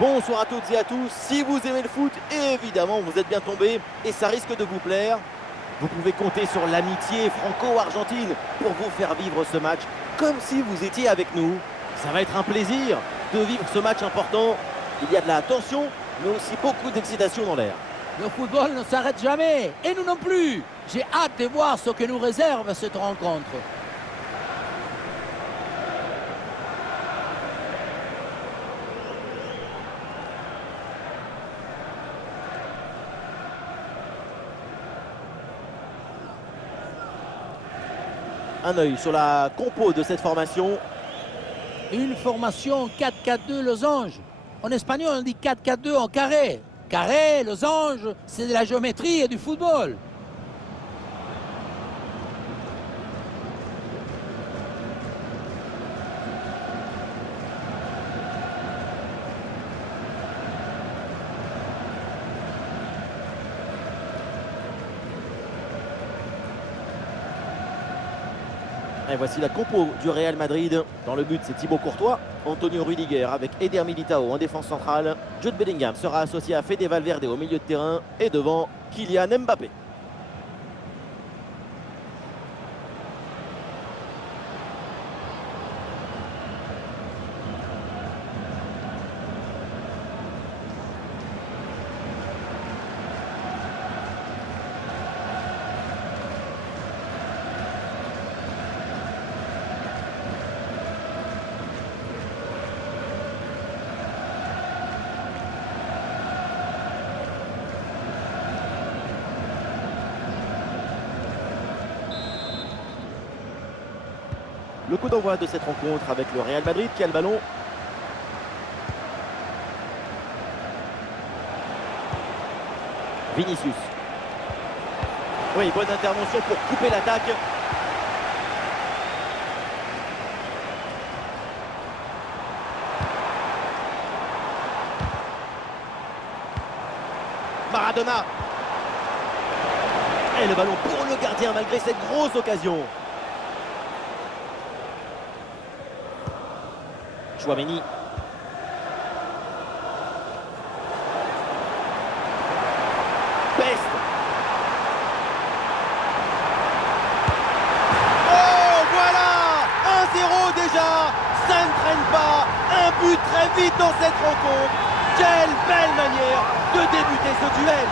Bonsoir à toutes et à tous, si vous aimez le foot, évidemment vous êtes bien tombés et ça risque de vous plaire. Vous pouvez compter sur l'amitié franco-argentine pour vous faire vivre ce match comme si vous étiez avec nous. Ça va être un plaisir de vivre ce match important. Il y a de la tension, mais aussi beaucoup d'excitation dans l'air. Le football ne s'arrête jamais, et nous non plus. J'ai hâte de voir ce que nous réserve cette rencontre. Un œil sur la compo de cette formation. Une formation 4-4-2 losange. En espagnol, on dit 4-4-2 en carré. Carré, losange, c'est de la géométrie et du football. Et voici la compo du Real Madrid. Dans le but, c'est Thibaut Courtois, Antonio Rudiger avec Eder Militao en défense centrale. Jude Bellingham sera associé à Fede Valverde au milieu de terrain. Et devant, Kylian Mbappé. Le coup d'envoi de cette rencontre avec le Real Madrid qui a le ballon. Vinicius. Oui, bonne intervention pour couper l'attaque. Maradona. Et le ballon pour le gardien malgré cette grosse occasion. Chouameni. Best. Oh voilà, 1-0 déjà. Ça ne traîne pas. Un but très vite dans cette rencontre. Quelle belle manière de débuter ce duel.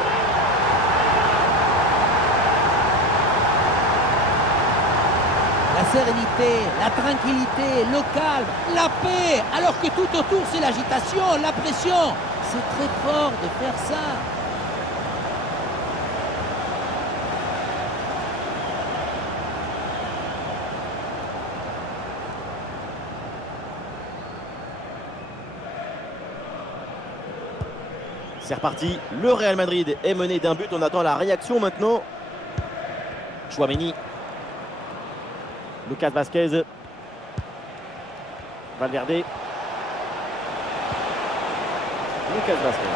La sérénité, la tranquillité, le calme, la paix, alors que tout autour c'est l'agitation, la pression. C'est très fort de faire ça. C'est reparti. Le Real Madrid est mené d'un but. On attend la réaction maintenant. Chouameni. Lucas Vazquez. Valverde. Lucas Vazquez.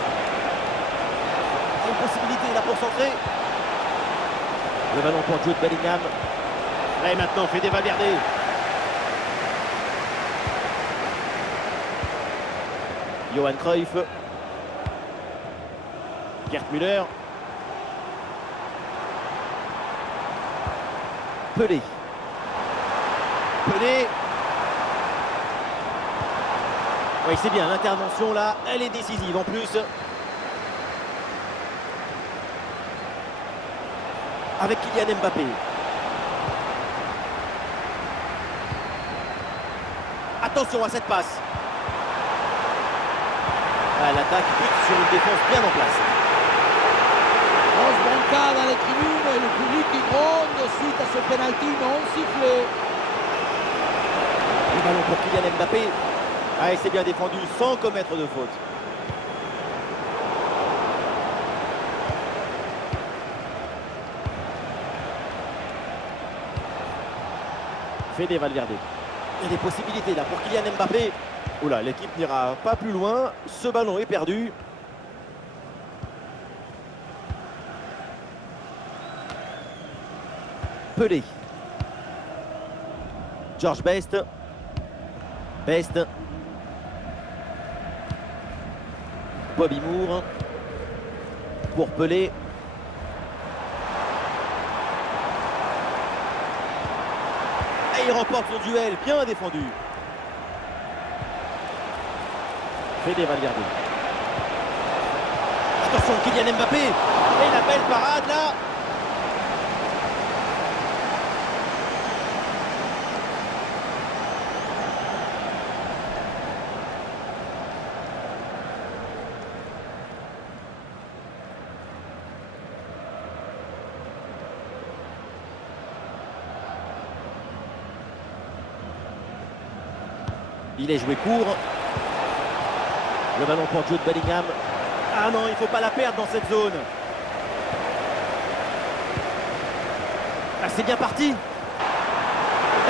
Une possibilité là pour centrer. Le ballon pour Jude Bellingham. Et maintenant Fede Valverde. Johan Cruyff. Gerd Müller. Pelé. Pelé. Oui, c'est bien, l'intervention là, elle est décisive en plus. Avec Kylian Mbappé. Attention à cette passe. Ah, l'attaque bute sur une défense bien en place. Grosse bronca dans les tribunes et le public qui gronde suite à ce penalty non sifflé. Le ballon pour Kylian Mbappé. Ah, et c'est bien défendu sans commettre de faute. Fede Valverde. Il y a des possibilités là pour Kylian Mbappé. Oula, l'équipe n'ira pas plus loin. Ce ballon est perdu. Pelé. George Best. Best. Bobby Moore pour Pelé. Et il remporte son duel, bien défendu. Fede Valverde. Attention, Kylian Mbappé. Et la belle parade là. Il est joué court. Le ballon pour Jude Bellingham. Ah non, il ne faut pas la perdre dans cette zone. Ah, c'est bien parti.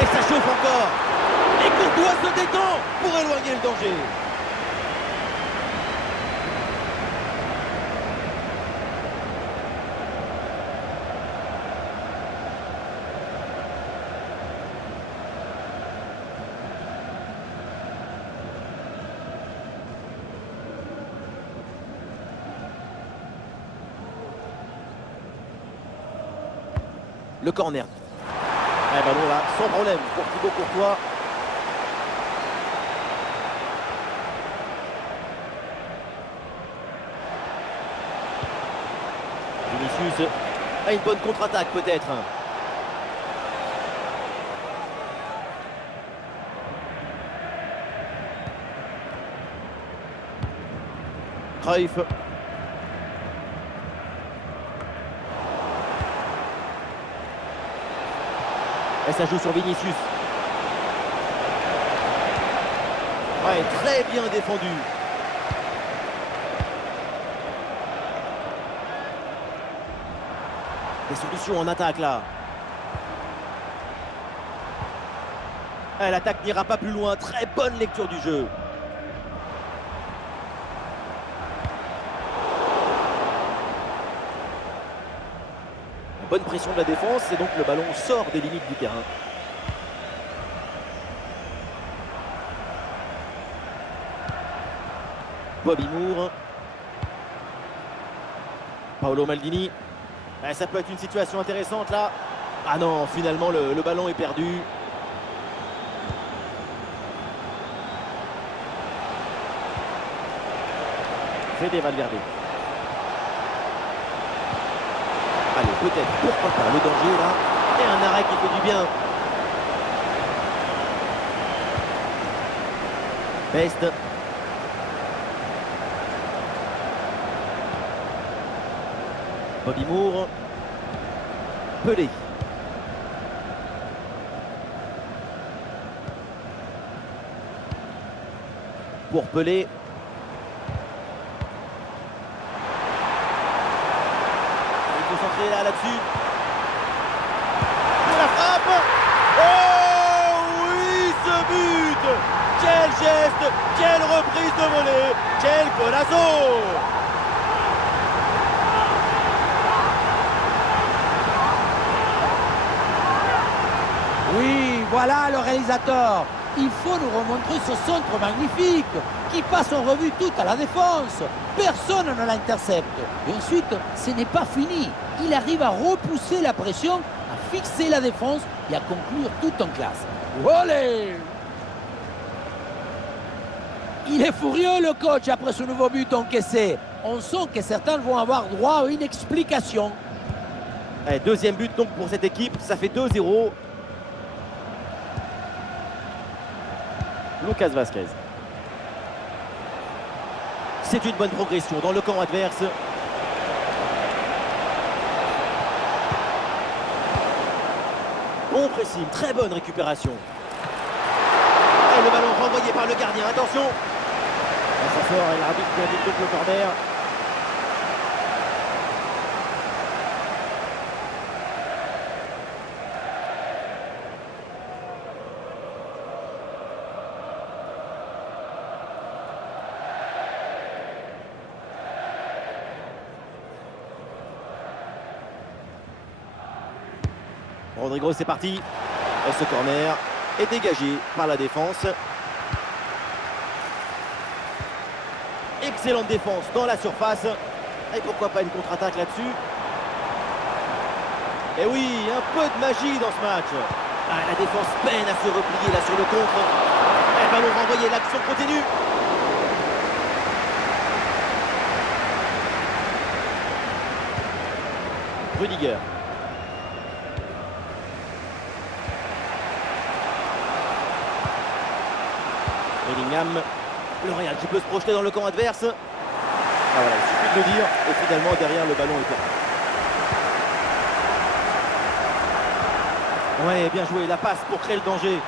Et ça chauffe encore. Et Courtois se détend pour éloigner le danger. Le corner. Un ballon là, sans problème pour Thibaut Courtois. Vinicius a une bonne contre-attaque peut-être. Cruyff. Et ça joue sur Vinicius. Ouais, très bien défendu. Des solutions en attaque là. L'attaque n'ira pas plus loin. Très bonne lecture du jeu. Bonne pression de la défense et donc le ballon sort des limites du terrain. Bobby Moore. Paolo Maldini. Ça peut être une situation intéressante là. Ah non, finalement le ballon est perdu. Fede Valverde. Allez, peut-être, pourquoi pas, le danger là. Et un arrêt qui fait du bien. Best. Bobby Moore. Pelé. Pour Pelé. Concentré là-dessus. La frappe. Oh oui, ce but. Quel geste, quelle reprise de volée, quel golazo. Oui, voilà le réalisateur. Il faut nous remontrer ce centre magnifique qui passe en revue toute à la défense. Personne ne l'intercepte. Et ensuite, ce n'est pas fini. Il arrive à repousser la pression, à fixer la défense et à conclure tout en classe. Olé! Il est furieux le coach après ce nouveau but encaissé. On sent que certains vont avoir droit à une explication. Deuxième but donc pour cette équipe, ça fait 2-0. Lucas Vazquez. C'est une bonne progression dans le camp adverse. Bon pressing, très bonne récupération. Et le ballon renvoyé par le gardien, attention. Ça sort et l'arbitre qui indique donc le corner. Rodrigo, c'est parti. Et ce corner est dégagé par la défense. Excellente défense dans la surface. Et pourquoi pas une contre-attaque là-dessus. Et oui, un peu de magie dans ce match. Ah, la défense peine à se replier là sur le contre. Et le ballon renvoyé, l'action continue. Rudiger. Bellingham. Le Real qui peut se projeter dans le camp adverse. Ah voilà, il suffit de le dire. Et finalement, derrière, le ballon est perdu. Ouais, bien joué. La passe pour créer le danger.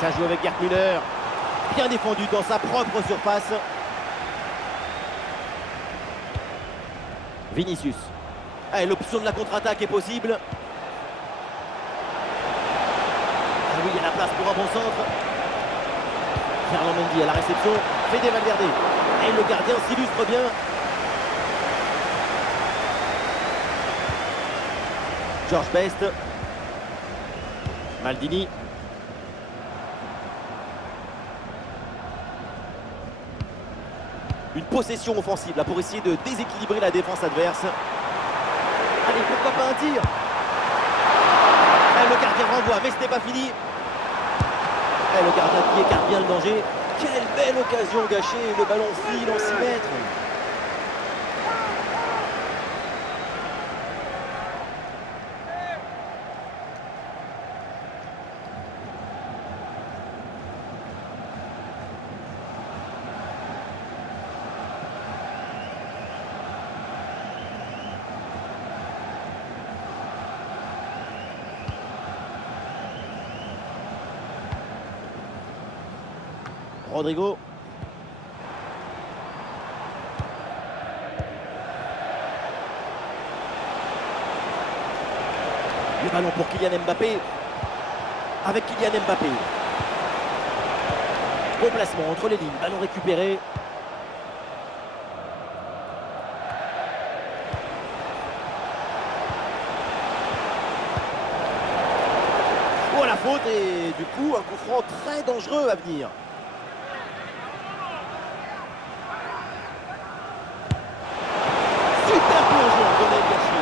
Ça joue avec Gerd Müller. Bien défendu dans sa propre surface. Vinicius. Ah, l'option de la contre-attaque est possible. Ah oui, il y a la place pour un bon centre. Ferland Mendy à la réception. Fede Valverde. Et le gardien s'illustre bien. George Best. Maldini. Une possession offensive là pour essayer de déséquilibrer la défense adverse. Allez, pourquoi pas un tir. Le gardien renvoie, mais ce n'est pas fini. Le gardien qui écarte bien le danger. Quelle belle occasion gâchée. Le ballon file en 6 mètres. Rodrigo. Le ballon pour Kylian Mbappé. Avec Kylian Mbappé. Bon placement entre les lignes. Ballon récupéré. Oh la faute et du coup un coup franc très dangereux à venir. Super plongeon de Lionel Messi.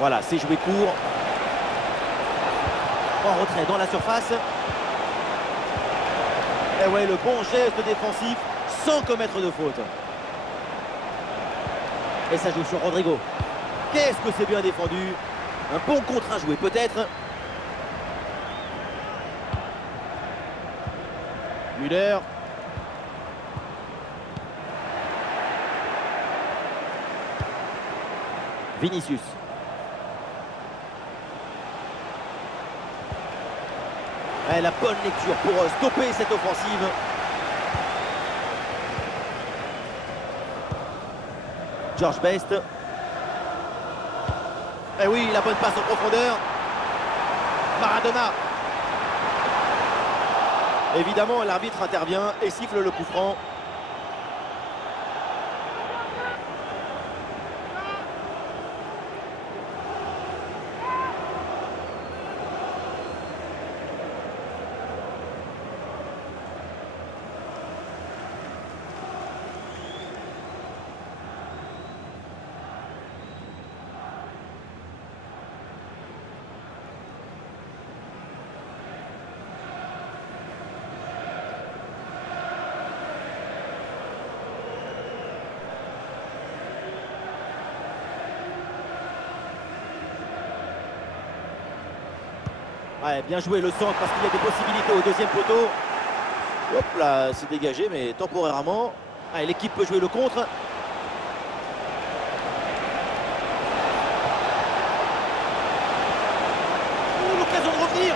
Voilà, c'est joué court. En retrait dans la surface. Et ouais, le bon geste défensif sans commettre de faute. Et ça joue sur Rodrigo. Qu'est-ce que c'est bien défendu. Un bon contre à jouer peut-être. Müller. Vinicius. Et la bonne lecture pour stopper cette offensive. George Best. Et oui, la bonne passe en profondeur. Maradona. Évidemment, l'arbitre intervient et siffle le coup franc. Ouais, bien joué le centre parce qu'il y a des possibilités au deuxième poteau. Hop là, c'est dégagé mais temporairement. Allez, l'équipe peut jouer le contre. Oh, l'occasion de revenir.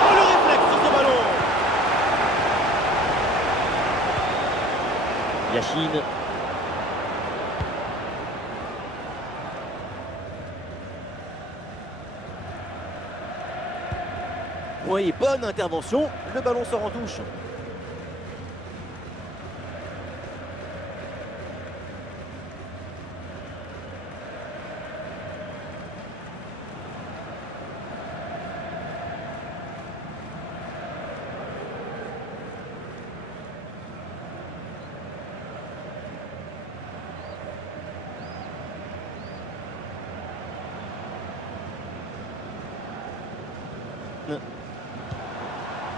Oh, le réflexe sur ce ballon. Yachine. Oui, bonne intervention. Le ballon sort en touche.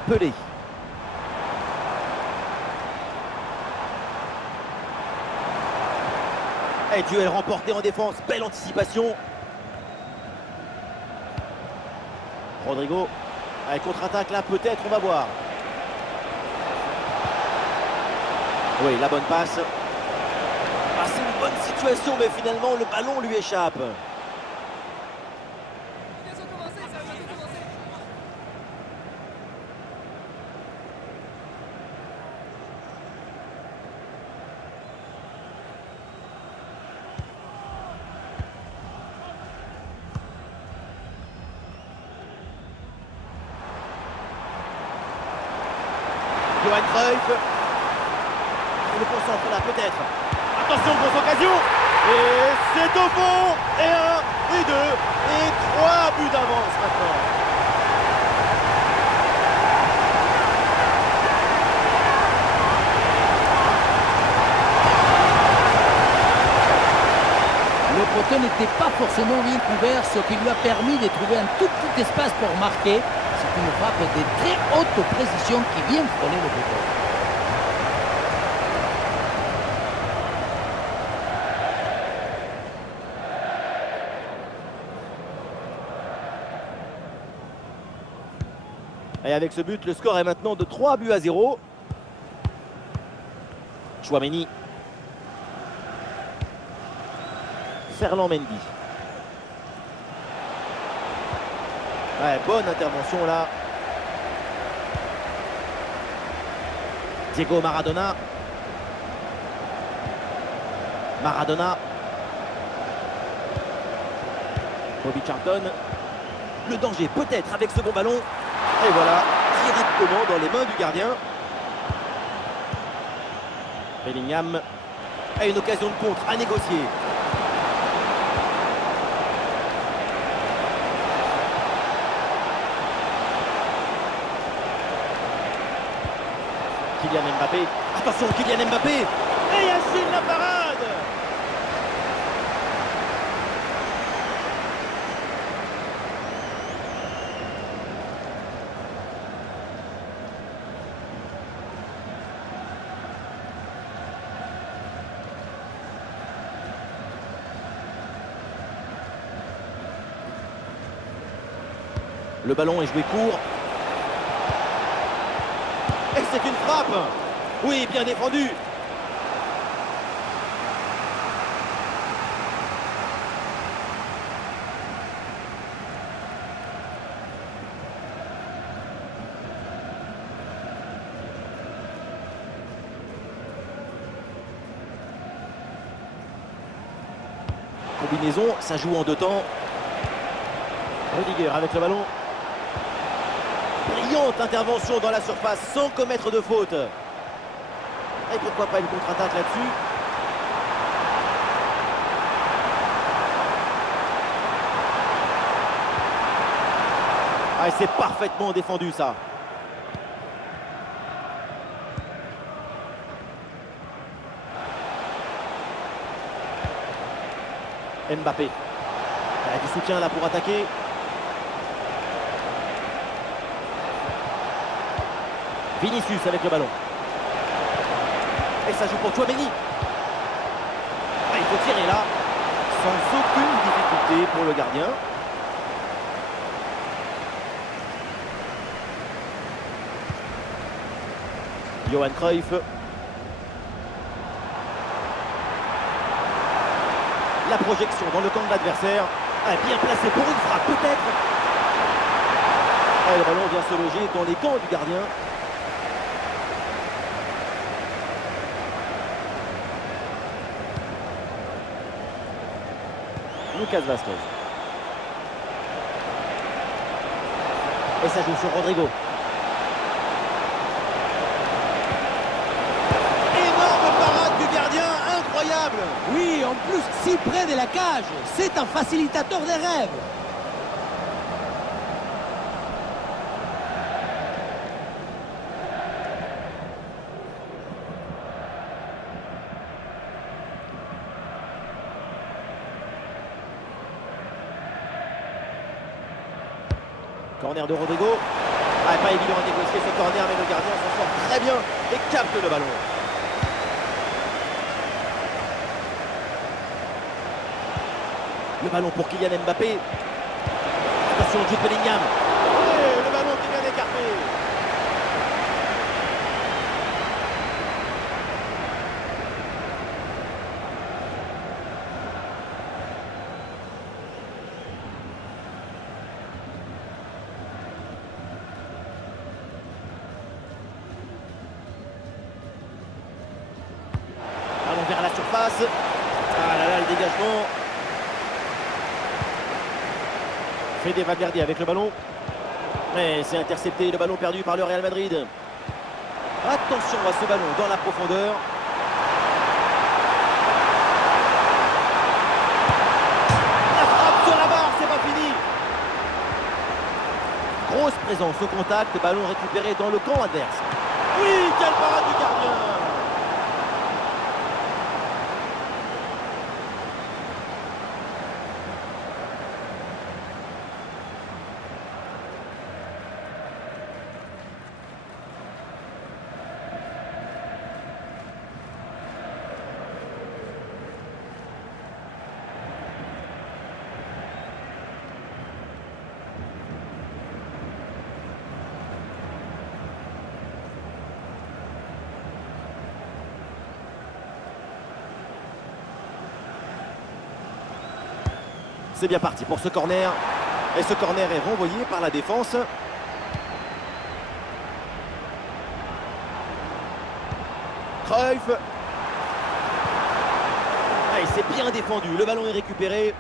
Pelé. Et duel remporté en défense, belle anticipation. Rodrigo. Allez, contre-attaque là, peut-être, on va voir. Oui, la bonne passe. Ah, c'est une bonne situation, mais finalement, le ballon lui échappe. Johan Cruyff. Il le concentre là, peut-être. Attention, grosse occasion. Et c'est au fond. Et 1, et 2, et 3 buts d'avance maintenant. Le poteau n'était pas forcément bien couvert, ce qui lui a permis de trouver un tout petit espace pour marquer. C'est une frappe de très haute précision qui vient frôler le poteau. Et avec ce but, le score est maintenant de 3 buts à 0. Tchouaméni. Ferland Mendy. Ouais, bonne intervention là. Diego Maradona. Maradona. Bobby Charlton. Le danger peut-être avec ce bon ballon. Et voilà, directement dans les mains du gardien. Bellingham a une occasion de contre à négocier. Kylian Mbappé. Attention, Kylian Mbappé. Et Yacine la parade. Le ballon est joué court. Et c'est une frappe. Oui, bien défendu. Combinaison, ça joue en deux temps. Rudiger avec le ballon. Brillante intervention dans la surface sans commettre de faute. Et pourquoi pas une contre-attaque là-dessus. Ah, c'est parfaitement défendu ça. Mbappé. Il y a du soutien là pour attaquer. Vinicius avec le ballon. Et ça joue pour Tchouaméni. Ah, il faut tirer là. Sans aucune difficulté pour le gardien. Johan Cruyff. La projection dans le camp de l'adversaire. Ah, bien placé pour une frappe peut-être. Ah, le ballon vient se loger dans les camps du gardien. Lucas Vazquez. Et ça joue sur Rodrigo. Énorme parade du gardien, incroyable. Oui, en plus, si près de la cage. C'est un facilitateur des rêves. Corner de Rodrigo. Ah, pas évident à négocier ce corner, mais le gardien s'en sort très bien et capte le ballon. Le ballon pour Kylian Mbappé. Attention, Jude Bellingham. Et le ballon qui vient d'écarter. Ballon vers la surface. Ah là là, le dégagement. Fede Valverde avec le ballon. Mais c'est intercepté, le ballon perdu par le Real Madrid. Attention à ce ballon dans la profondeur. La frappe sur la barre, c'est pas fini. Grosse présence au contact, ballon récupéré dans le camp adverse. Oui, quelle parade du gardien. C'est bien parti pour ce corner. Et ce corner est renvoyé par la défense. Cruyff. Ah, il s'est bien défendu. Le ballon est récupéré.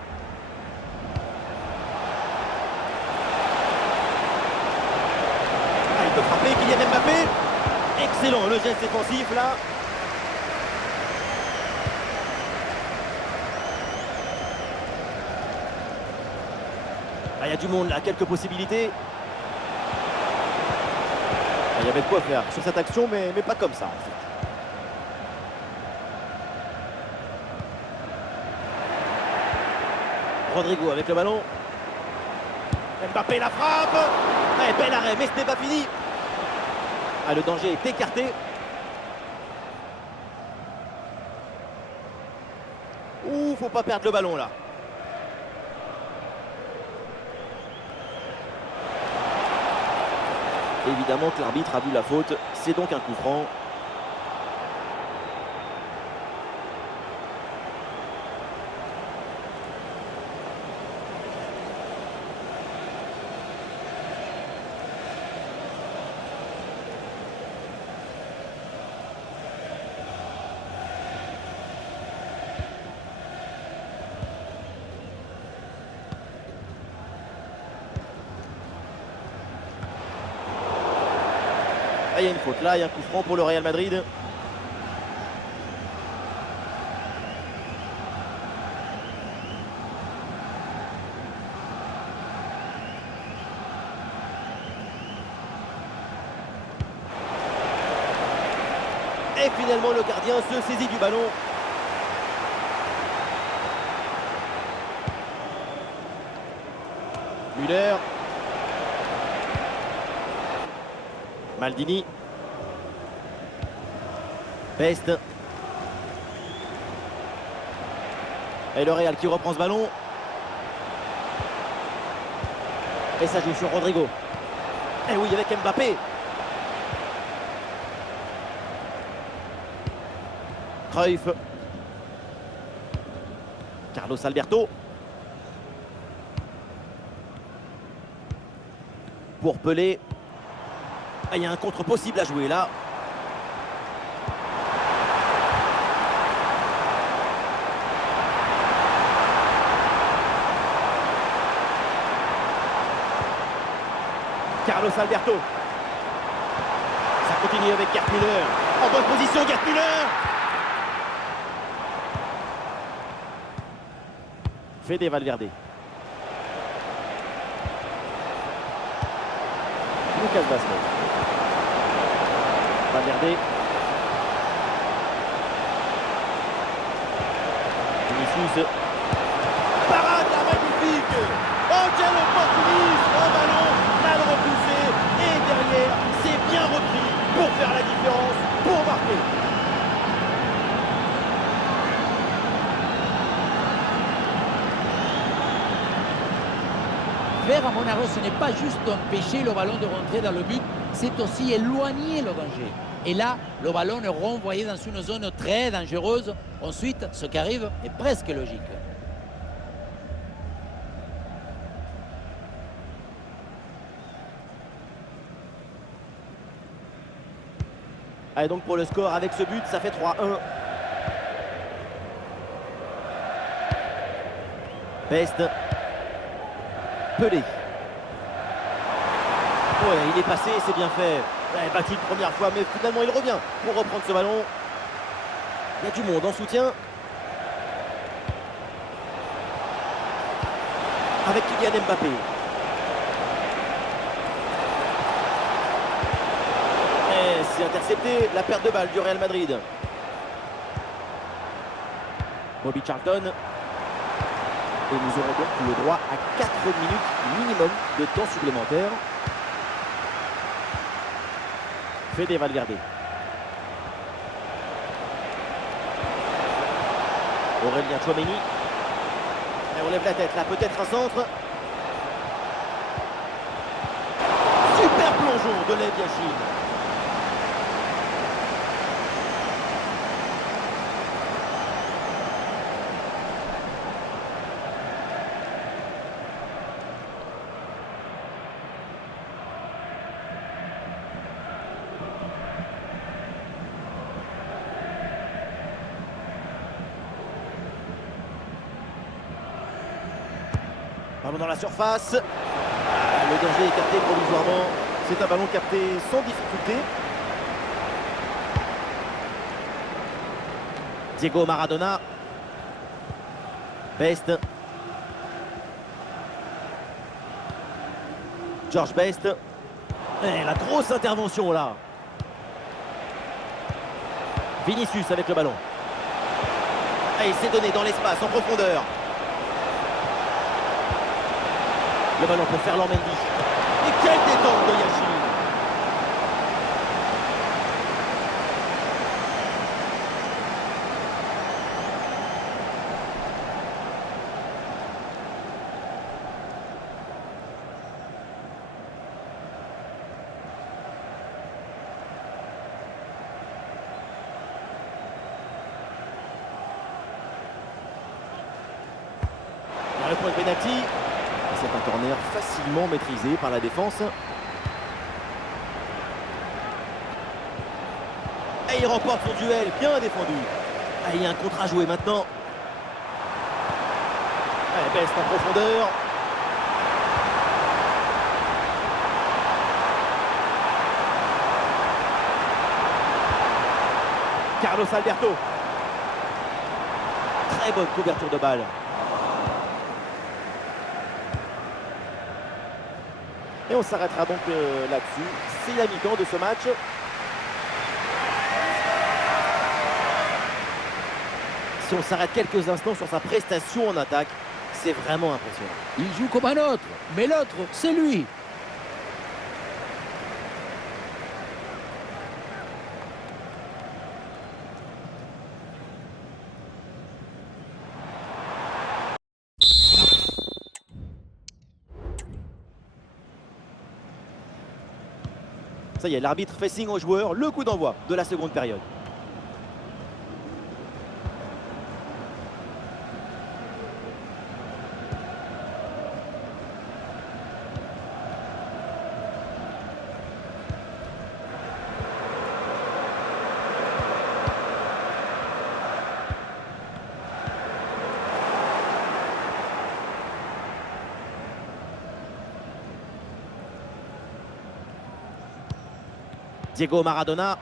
Ah, il peut frapper. Kylian Mbappé. Excellent le geste défensif là. Il y a du monde là, quelques possibilités. Il y avait de quoi faire sur cette action, mais pas comme ça en fait. Rodrigo avec le ballon. Mbappé la frappe. Ah, bel arrêt, mais ce n'est pas fini. Ah, le danger est écarté. Ouh, faut pas perdre le ballon là. Évidemment que l'arbitre a vu la faute, c'est donc un coup franc. Ah, il y a une faute là, il y a un coup franc pour le Real Madrid. Et finalement le gardien se saisit du ballon. Müller. Maldini. Best. Et le Real qui reprend ce ballon. Et ça joue sur Rodrigo. Et oui, avec Mbappé. Cruyff. Carlos Alberto. Pour Pelé. Ah, il y a un contre possible à jouer là. Carlos Alberto. Ça continue avec Gerd Müller. En bonne position, Gerd Müller. Fede Valverde. Lucas Vazquez. Valverde. Vinicius. Parade là, magnifique. Oh, quel opportunisme. Un ballon mal repoussé. Et derrière, c'est bien repris pour faire la différence, pour marquer. Faire à Monaro, ce n'est pas juste empêcher le ballon de rentrer dans le but, c'est aussi éloigner le danger. Et là, le ballon est renvoyé dans une zone très dangereuse. Ensuite, ce qui arrive est presque logique. Allez, donc pour le score, avec ce but, ça fait 3-1. Best. Pelé. Ouais, il est passé, c'est bien fait. Ouais, battu une première fois, mais finalement il revient pour reprendre ce ballon. Il y a du monde en soutien. Avec Kylian Mbappé. Et c'est intercepté, la perte de balle du Real Madrid. Bobby Charlton. Et nous aurons donc le droit à 4 minutes minimum de temps supplémentaire. Fede Valverde. Aurélien Tchouaméni. Et on lève la tête, là peut-être un centre. Super plongeon de Lev Yachine. Ballon dans la surface. Le danger est capté provisoirement. C'est un ballon capté sans difficulté. Diego Maradona. Best. George Best. Et la grosse intervention là. Vinicius avec le ballon. Et il s'est donné dans l'espace en profondeur. Le ballon pour Ferland Mendy. Et quelle détente de Yachine. Dans le point de pénalty. C'est un corner facilement maîtrisé par la défense. Et il remporte son duel, bien défendu. Ah, il y a un contre à jouer maintenant. Allez, Best en profondeur. Carlos Alberto. Très bonne couverture de balle. Et on s'arrêtera donc là-dessus. C'est la mi-temps de ce match. Si on s'arrête quelques instants sur sa prestation en attaque, c'est vraiment impressionnant. Il joue comme un autre, mais l'autre, c'est lui. Ça y est, l'arbitre fait signe aux joueurs, le coup d'envoi de la seconde période. Diego Maradona.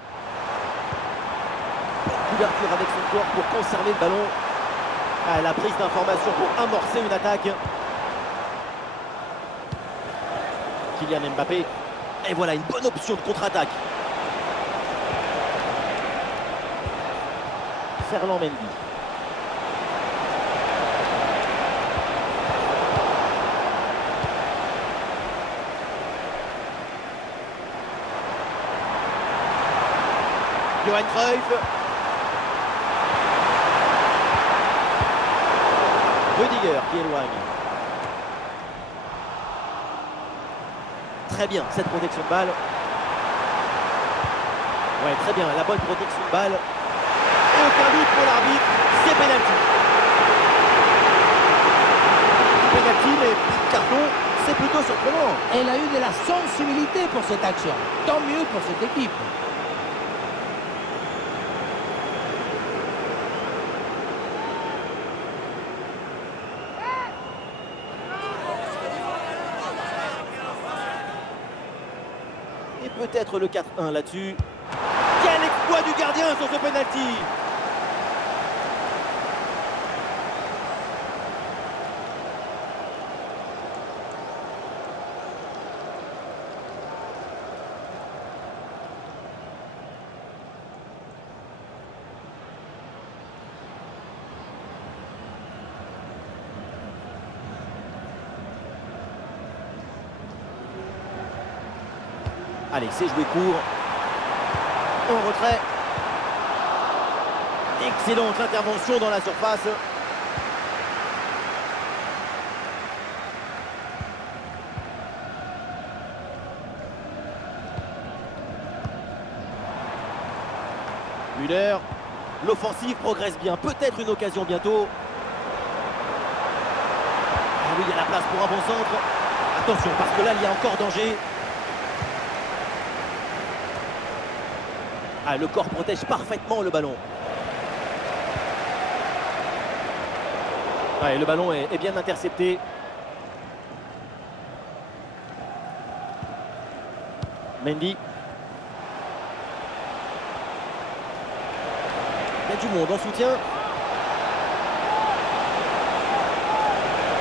Couverture avec son corps pour conserver le ballon. Ah, la prise d'information pour amorcer une attaque. Kylian Mbappé. Et voilà une bonne option de contre-attaque. Ferland Mendy. Johan Cruyff. Rudiger qui éloigne. Très bien cette protection de balle. Ouais, très bien, la bonne protection de balle. Aucun doute pour l'arbitre, c'est pénalty. Pénalty, mais pas de carton, c'est plutôt surprenant. Elle a eu de la sensibilité pour cette action. Tant mieux pour cette équipe. Et peut-être le 4-1 là-dessus. Quel exploit du gardien sur ce penalty! Allez, c'est joué court. En retrait. Excellente intervention dans la surface. Müller. L'offensive progresse bien. Peut-être une occasion bientôt. Ah oui, il y a la place pour un bon centre. Attention, parce que là, il y a encore danger. Ah, le corps protège parfaitement le ballon. Ouais, le ballon est bien intercepté. Mendy. Il y a du monde en soutien.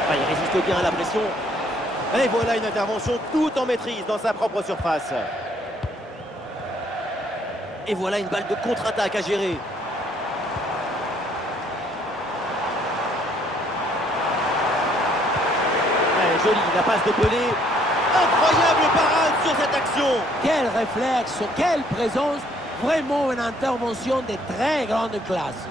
Ah, il résiste bien à la pression. Et voilà une intervention tout en maîtrise dans sa propre surface. Et voilà une balle de contre-attaque à gérer. Ouais, joli, la passe de Pelé. Incroyable parade sur cette action. Quel réflexe, quelle présence. Vraiment une intervention de très grande classe.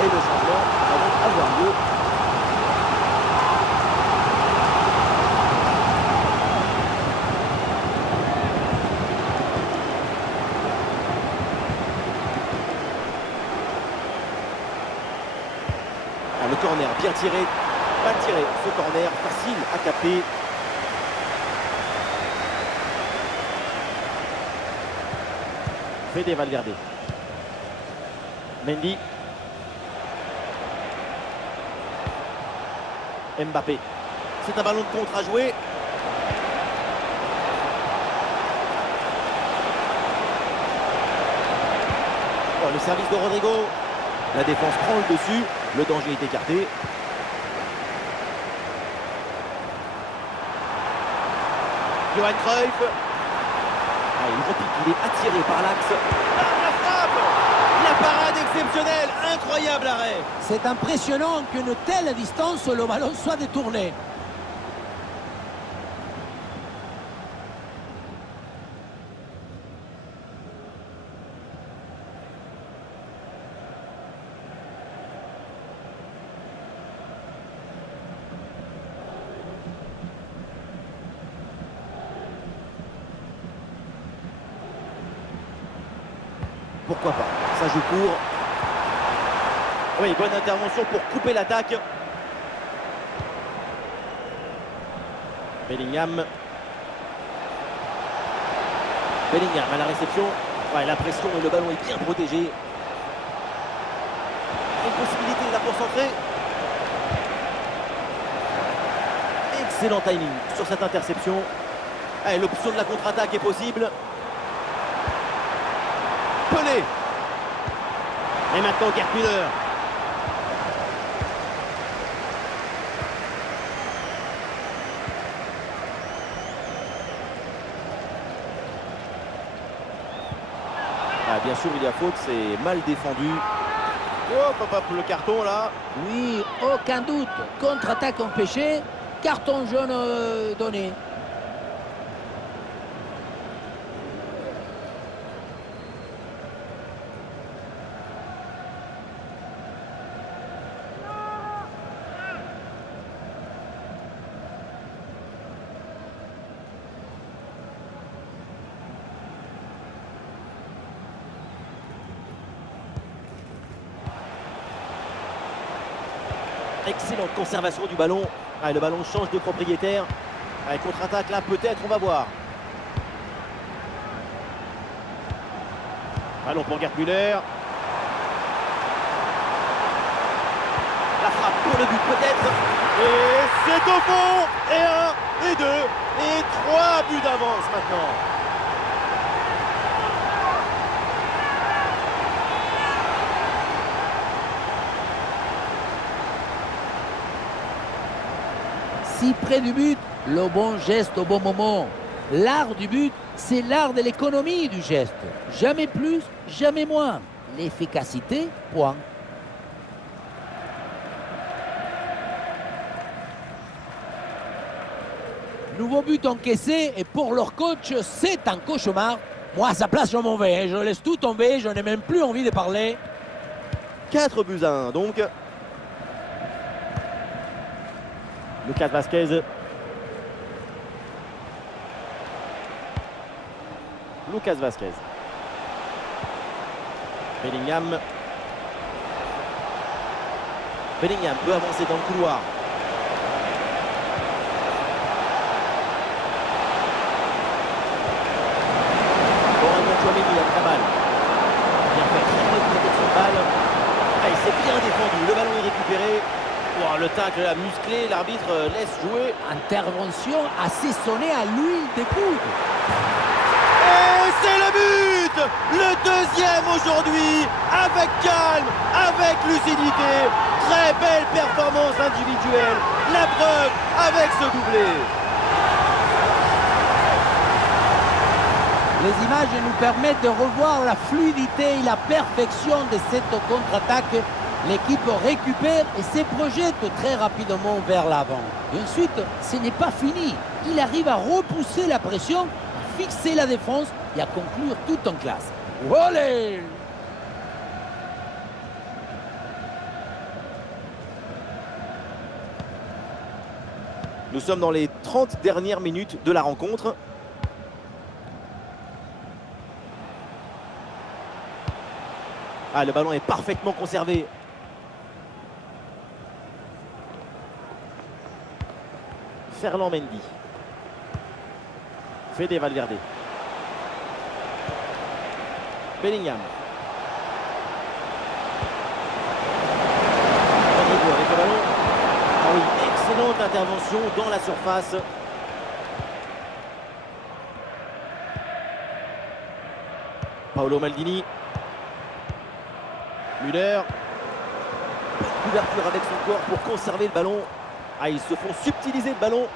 Et le changement va donc avoir lieu. Ah, le corner bien tiré. Pas tiré. Ce corner facile à capter. Fede Valverde. Mendy. Mbappé. C'est un ballon de contre à jouer. Oh, le service de Rodrigo. La défense prend le dessus. Le danger est écarté. Johan Cruyff. Ah, il repique, il est attiré par l'axe. Ah, la frappe! La parade exceptionnelle, incroyable arrêt. C'est impressionnant qu'une telle distance, le ballon soit détourné. Pourquoi pas? Ça joue court. Oui, bonne intervention pour couper l'attaque. Bellingham. Bellingham à la réception. Ouais, la pression et le ballon est bien protégé. Une possibilité là pour centrer. Excellent timing sur cette interception. Allez, l'option de la contre-attaque est possible. Pelé. Et maintenant Gerd Müller. Ah, bien sûr, il y a faute, c'est mal défendu. Hop, hop, hop, le carton là. Oui, aucun doute. Contre-attaque empêchée, carton jaune donné. Excellente conservation du ballon. Ah, le ballon change de propriétaire. Allez, contre-attaque là, peut-être, on va voir. Ballon pour Gerd Müller. La frappe pour le but peut-être. Et c'est au fond. Et 1, et 2, et 3 buts d'avance maintenant. Si près du but, le bon geste au bon moment. L'art du but, c'est l'art de l'économie du geste. Jamais plus, jamais moins. L'efficacité, point. Nouveau but encaissé et pour leur coach, c'est un cauchemar. Moi, à sa place, je m'en vais. Je laisse tout tomber, je n'ai même plus envie de parler. 4 buts à 1 donc. Lucas Vazquez. Lucas Vazquez. Bellingham. Bellingham peut avancer dans le couloir. Chouameni, il a très mal. Il a fait très bonne protection de balle. Ah, il s'est bien défendu. Le ballon est récupéré. Oh, le tacle a musclé, l'arbitre laisse jouer. Intervention assaisonnée à l'huile des coudes. Et c'est le but! Le deuxième aujourd'hui, avec calme, avec lucidité. Très belle performance individuelle. La preuve avec ce doublé. Les images nous permettent de revoir la fluidité et la perfection de cette contre-attaque. L'équipe récupère et se projette très rapidement vers l'avant. Et ensuite, ce n'est pas fini. Il arrive à repousser la pression, à fixer la défense et à conclure tout en classe. Olé! Nous sommes dans les 30 dernières minutes de la rencontre. Ah, le ballon est parfaitement conservé. Ferland Mendy. Fede Valverde. Bellingham. Rodrigo avec le ballon. Ah oui, excellente intervention dans la surface. Paolo Maldini. Müller. Couverture avec son corps pour conserver le ballon. Ah, ils se font subtiliser le ballon.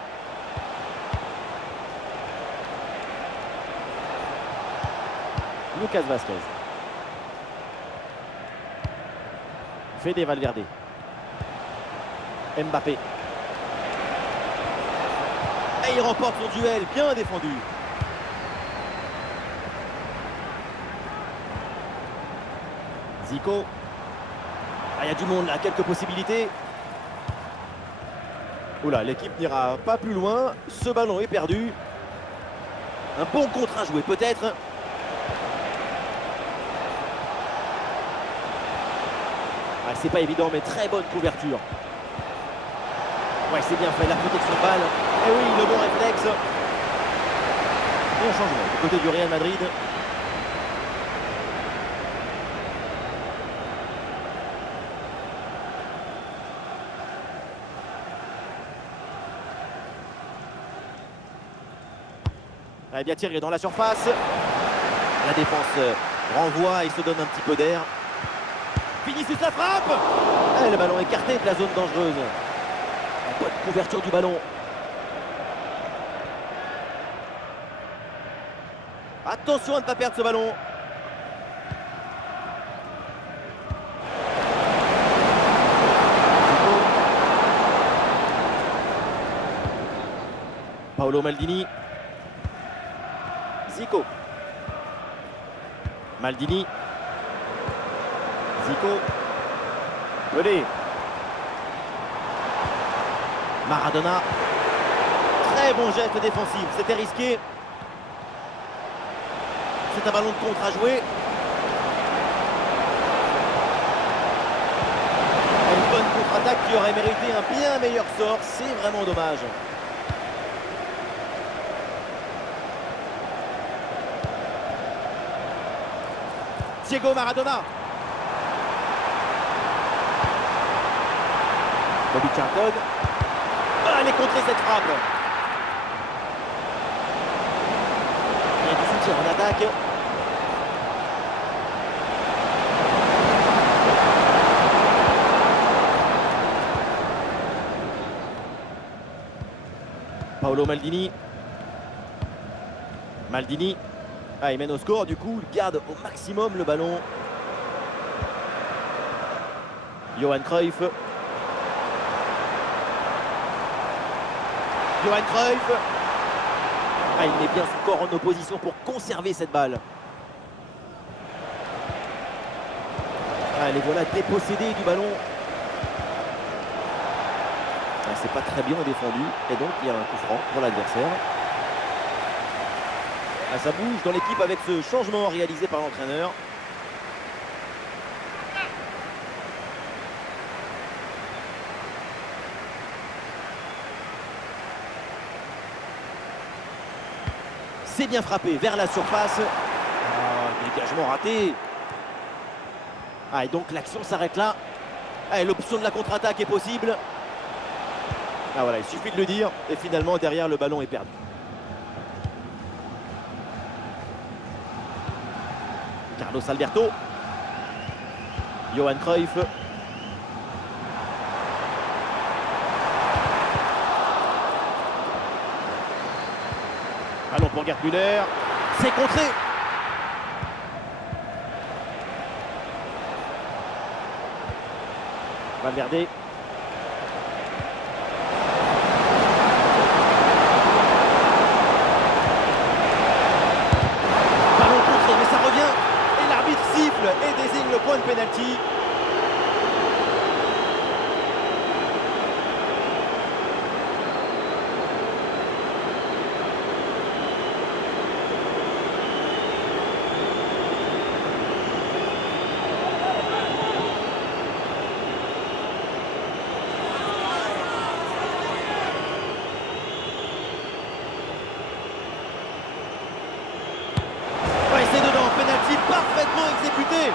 Lucas Vazquez. Fede Valverde. Mbappé. Et il remporte son duel, bien défendu. Zico. Ah, il y a du monde là, quelques possibilités. Oula, l'équipe n'ira pas plus loin. Ce ballon est perdu. Un bon contre à jouer peut-être. Ah, c'est pas évident, mais très bonne couverture. Ouais, c'est bien fait, la protection de balle. Et oui, le bon réflexe. Et un changement du côté du Real Madrid. Allez, bien tiré dans la surface. La défense renvoie et se donne un petit peu d'air. Vinicius la frappe. Et le ballon écarté de la zone dangereuse. Bonne couverture du ballon. Attention à ne pas perdre ce ballon. Paolo Maldini. Zico. Maldini. Zico. Pelé. Maradona. Très bon geste défensif. C'était risqué. C'est un ballon de contre à jouer. Une bonne contre-attaque qui aurait mérité un bien meilleur sort. C'est vraiment dommage. Diego Maradona. Bobby Charlton. Allez contrer cette frappe. Il y a du soutien en attaque. Paolo Maldini. Maldini. Ah, il mène au score, du coup, il garde au maximum le ballon. Johan Cruyff. Johan Cruyff. Ah, il met bien son corps en opposition pour conserver cette balle. Ah, les voilà dépossédés du ballon. Ah, c'est pas très bien défendu. Et donc, il y a un coup franc pour l'adversaire. Ah, ça bouge dans l'équipe avec ce changement réalisé par l'entraîneur. C'est bien frappé vers la surface. Ah, dégagement raté. Ah, et donc l'action s'arrête là. Ah, et l'option de la contre-attaque est possible. Ah voilà, il suffit de le dire. Et finalement, derrière, le ballon est perdu. Carlos Alberto. Johan Cruyff. Allons pour Gerd Müller. C'est contré. Valverde. Ballon contré, mais ça revient. Et l'arbitre siffle et désigne le point de pénalty. Ouais, c'est dedans, pénalty parfaitement exécuté.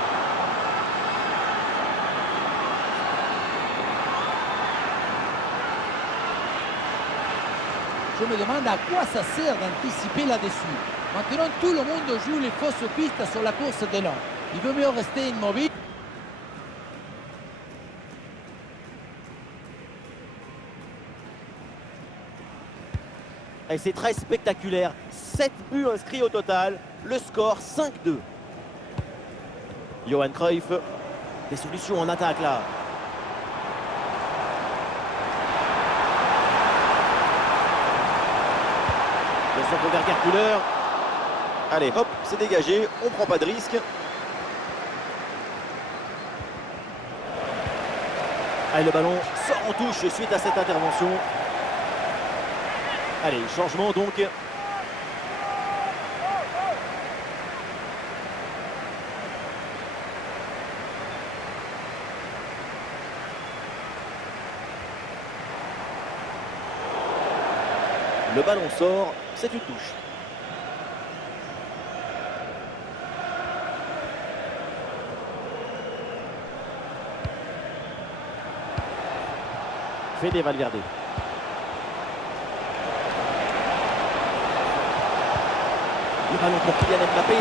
Je me demande à quoi ça sert d'anticiper là-dessus. Maintenant, tout le monde joue les fausses pistes sur la course des longs. Il vaut mieux rester immobile. Et c'est très spectaculaire. 7 buts inscrits au total. Le score 5-2. Johan Cruyff. Des solutions en attaque là. Le centre vers Gerd Müller. Allez, hop, c'est dégagé. On prend pas de risque. Allez, le ballon sort en touche suite à cette intervention. Allez, changement donc. Le ballon sort, c'est une touche. Fede Valverde. Le ballon pour Kylian Mbappé.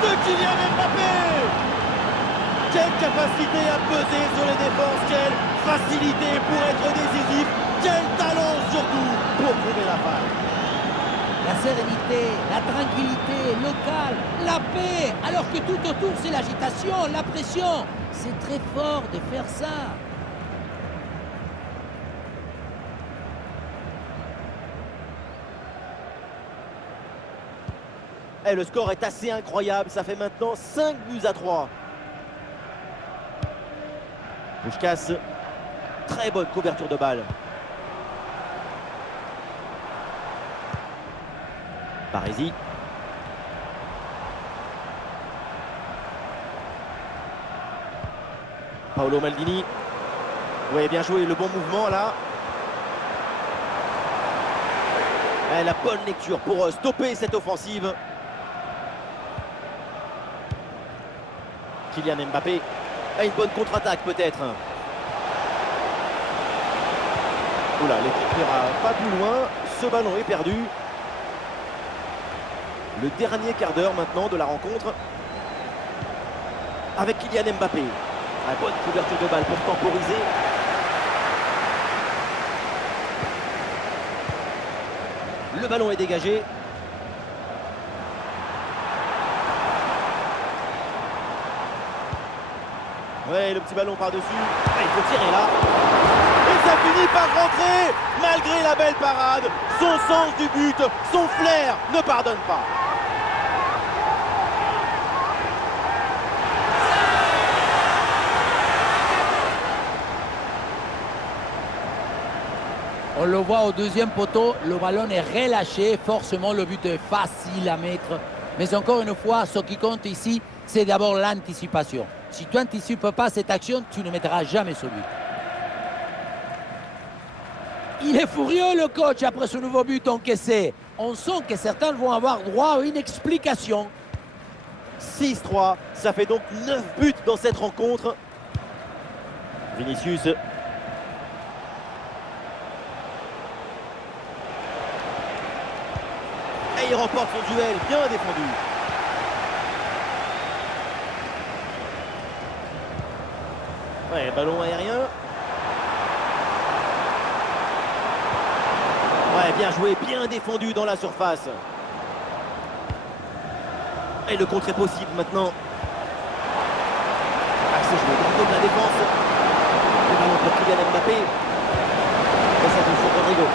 De Kylian Mbappé! Quelle capacité à peser sur les défenses, quelle facilité pour être décisif, quel talent surtout pour trouver la balle. La sérénité, la tranquillité, le calme, la paix, alors que tout autour c'est l'agitation, la pression. C'est très fort de faire ça. Et le score est assez incroyable, ça fait maintenant 5-3. Puskás, très bonne couverture de balle. Baresi. Paolo Maldini. Oui, bien joué, le bon mouvement là. Et la bonne lecture pour stopper cette offensive. Kylian Mbappé a une bonne contre-attaque peut-être. Oula, l'équipe n'ira pas plus loin. Ce ballon est perdu. Le dernier quart d'heure maintenant de la rencontre. Avec Kylian Mbappé. Une bonne couverture de balle pour temporiser. Le ballon est dégagé. Ouais, le petit ballon par-dessus. Il faut tirer là. Et ça finit par rentrer. Malgré la belle parade, son sens du but, son flair ne pardonne pas. On le voit au deuxième poteau, le ballon est relâché, forcément le but est facile à mettre. Mais encore une fois, ce qui compte ici, c'est d'abord l'anticipation. Si tu n'anticipes pas cette action, tu ne mettras jamais ce but. Il est furieux le coach après ce nouveau but encaissé. On sent que certains vont avoir droit à une explication. 6-3, ça fait donc 9 buts dans cette rencontre. Vinicius. Et il remporte son duel, bien défendu. Ouais, ballon aérien. Ouais, bien joué, bien défendu dans la surface. Et le contre est possible maintenant. Ah, c'est joué dans le dos de la défense. Le ballon pour Kylian Mbappé. Et ça touche sur Rodrigo.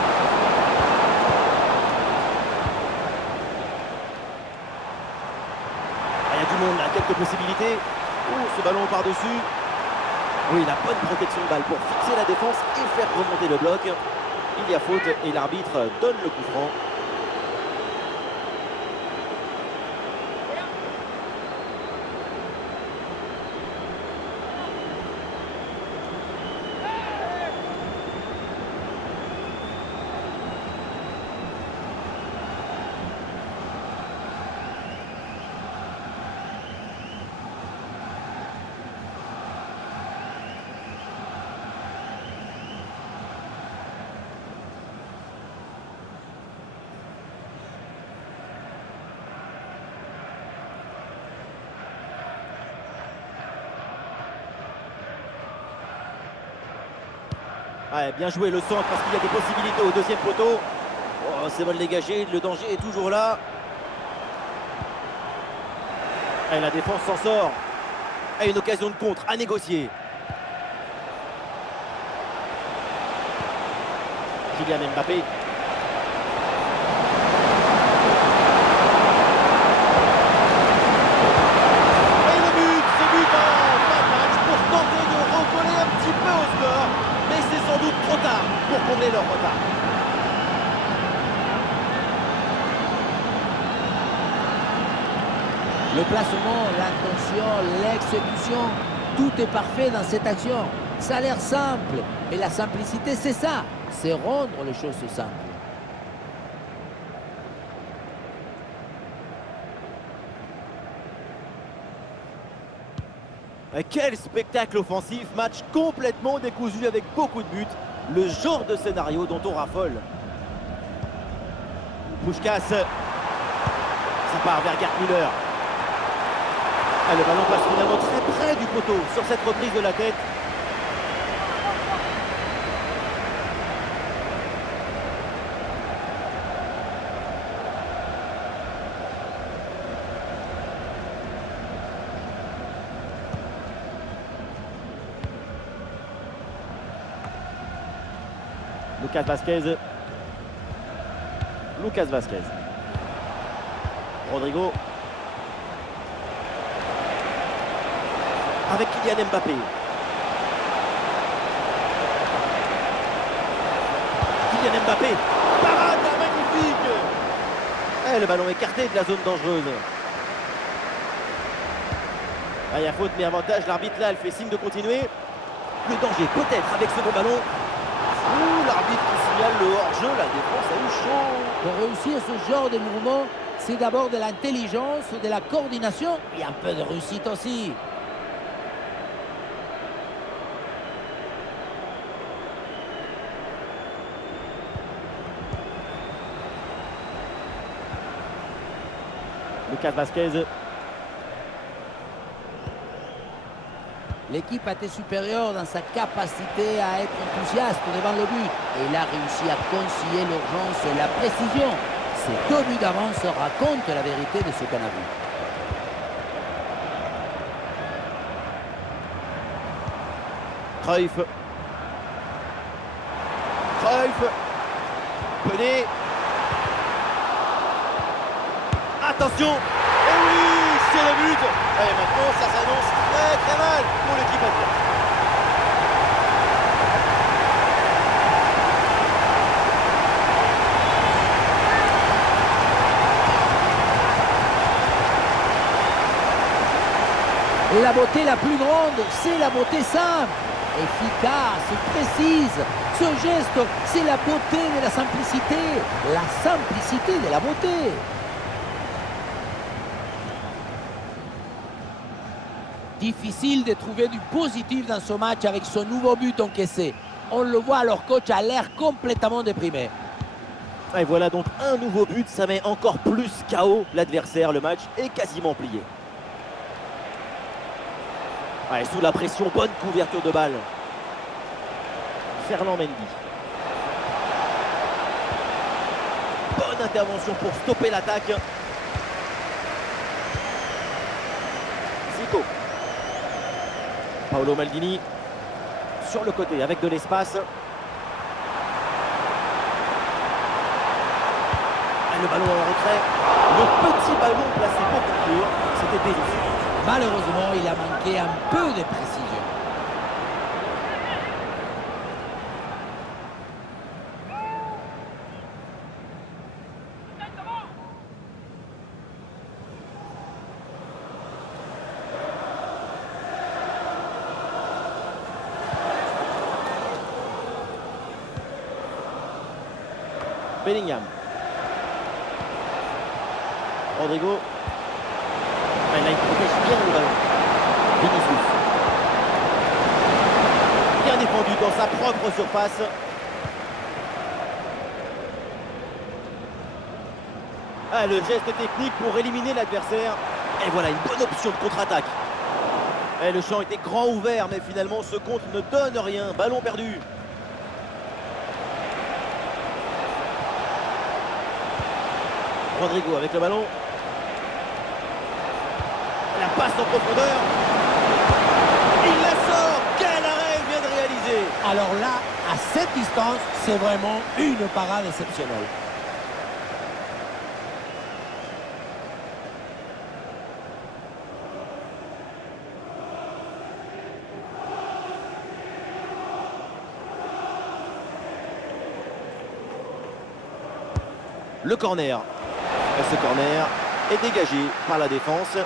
Il y a du monde là, quelques possibilités. Oh, ce ballon par-dessus. Oui, la bonne protection de balle pour fixer la défense et faire remonter le bloc. Il y a faute et l'arbitre donne le coup franc. Ouais, bien joué le centre parce qu'il y a des possibilités au deuxième poteau. Oh, c'est mal dégagé, le danger est toujours là. Et la défense s'en sort. Et une occasion de contre à négocier. Kylian Mbappé. Et le but, ce but en fin de match pour tenter de recoller un petit peu au score. Mais c'est sans doute trop tard pour combler leur retard. Le placement, l'intention, l'exécution, tout est parfait dans cette action. Ça a l'air simple. Et la simplicité, c'est ça. c'est rendre les choses simples. Quel spectacle offensif, match complètement décousu avec beaucoup de buts. Le genre de scénario dont on raffole. Puskás, ça part vers Gerd Müller. Le ballon passe finalement très près du poteau sur cette reprise de la tête. Lucas Vázquez. Lucas Vázquez. Rodrigo. Avec Kylian Mbappé. Kylian Mbappé. Parade magnifique. Le ballon écarté de la zone dangereuse. Il y a faute mais avantage. L'arbitre là, elle fait signe de continuer. Le danger peut-être avec ce bon ballon. L'arbitre qui signale le hors-jeu, la défense a eu chaud. Pour réussir ce genre de mouvement, c'est d'abord de l'intelligence, de la coordination et un peu de réussite aussi. Lucas Vázquez. L'équipe a été supérieure dans sa capacité à être enthousiaste devant le but. Et il a réussi à concilier l'urgence et la précision. Ces 2 buts d'avance racontent la vérité de ce qu'on a vu. Cruyff. Cruyff. Pelé. Attention. Et oui, c'est le but. Et maintenant, ça s'annonce très mal pour l'équipe adverse. La beauté la plus grande, c'est la beauté simple. Efficace, précise. Ce geste, c'est la beauté de la simplicité. La simplicité de la beauté. Difficile de trouver du positif dans ce match avec ce nouveau but encaissé. On le voit, leur coach a l'air complètement déprimé. Et voilà donc un nouveau but, ça met encore plus KO l'adversaire. Le match est quasiment plié. Sous la pression, bonne couverture de balle. Ferland Mendy. Bonne intervention pour stopper l'attaque. Zico. Paolo Maldini sur le côté avec de l'espace. Le ballon en retrait. Le petit ballon placé pour conclure. C'était délicieux. Malheureusement, il a manqué un peu de précision. Bellingham. Rodrigo. Là, il protège bien le ballon. Vinicius. Bien défendu dans sa propre surface. Le geste technique pour éliminer l'adversaire. Et voilà une bonne option de contre-attaque. Le champ était grand ouvert, mais finalement ce contre ne donne rien. Ballon perdu. Rodrigo avec le ballon. La passe en profondeur. Il la sort. Quel arrêt il vient de réaliser. Alors là, à cette distance, c'est vraiment une parade exceptionnelle. Le corner. Ce corner est dégagé par la défense.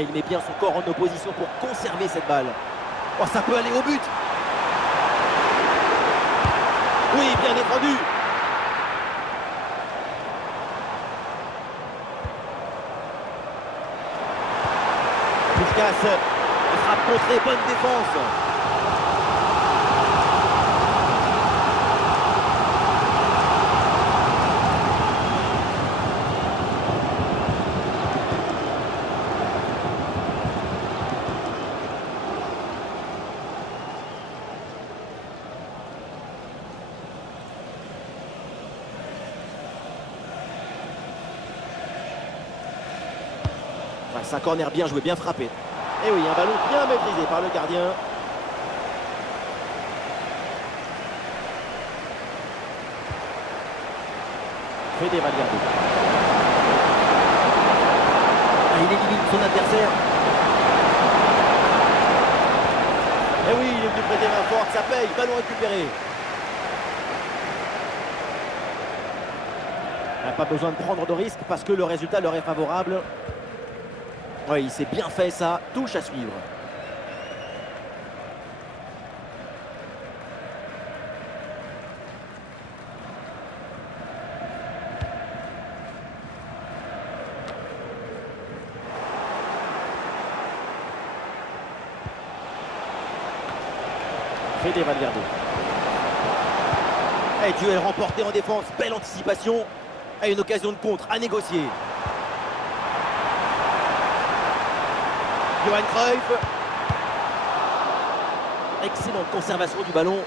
Il met bien son corps en opposition pour conserver cette balle. Oh, ça peut aller au but. Oui, bien défendu. Puskás, frappe contrée, bonne défense. C'est un corner bien joué, bien frappé. Et oui, un ballon bien maîtrisé par le gardien. Fede Valverde. Ah, il élimine son adversaire. Et oui, il est venu prêter main forte, ça paye, ballon récupéré. Il n'a pas besoin de prendre de risques parce que le résultat leur est favorable. Oui, il s'est bien fait ça, touche à suivre. Fede Valverde. Et duel remporté en défense, belle anticipation. Et une occasion de contre à négocier. Johan Cruyff. Excellente conservation du ballon.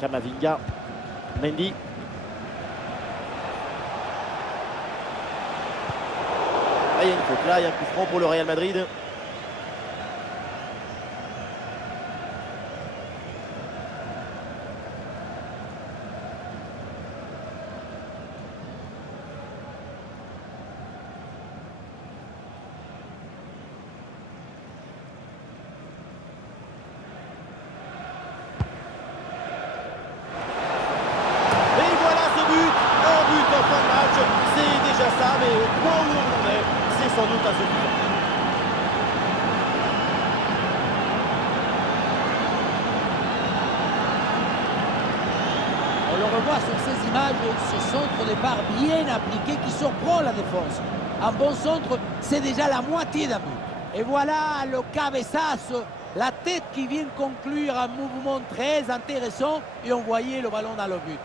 Camavinga. Mendy. Ah, il y a une faute là, il y a un coup franc pour le Real Madrid. C'est déjà ça, mais au point où on en est, c'est sans doute insuffisant. On le revoit sur ces images, ce centre de départ bien appliqué qui surprend la défense. Un bon centre, c'est déjà la moitié d'un but. Et voilà le cabeçazo, la tête qui vient conclure un mouvement très intéressant et on voyait le ballon dans le but.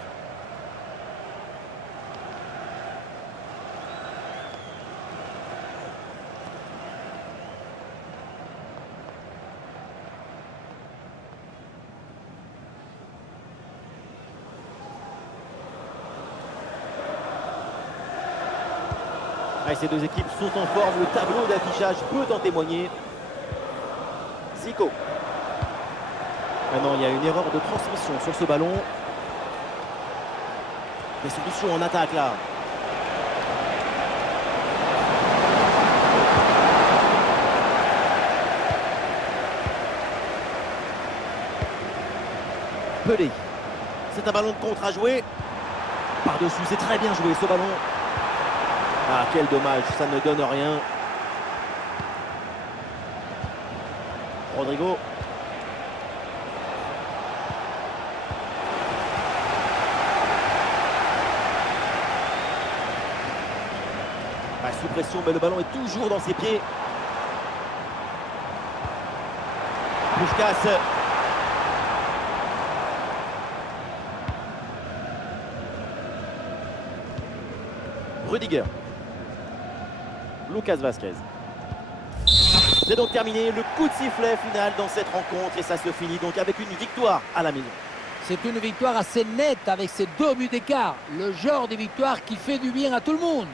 Ah, ces deux équipes sont en forme, le tableau d'affichage peut en témoigner. Zico. Maintenant, il y a une erreur de transmission sur ce ballon. Des solutions en attaque là. Pelé. C'est un ballon de contre à jouer. Par-dessus, c'est très bien joué ce ballon. Ah, quel dommage, ça ne donne rien. Rodrigo. Ah, sous pression, mais le ballon est toujours dans ses pieds. Puskás. Rudiger. Lucas Vázquez. C'est donc terminé, le coup de sifflet final dans cette rencontre et ça se finit donc avec une victoire à la maison. C'est une victoire assez nette avec ces 2 buts d'écart. Le genre de victoire qui fait du bien à tout le monde.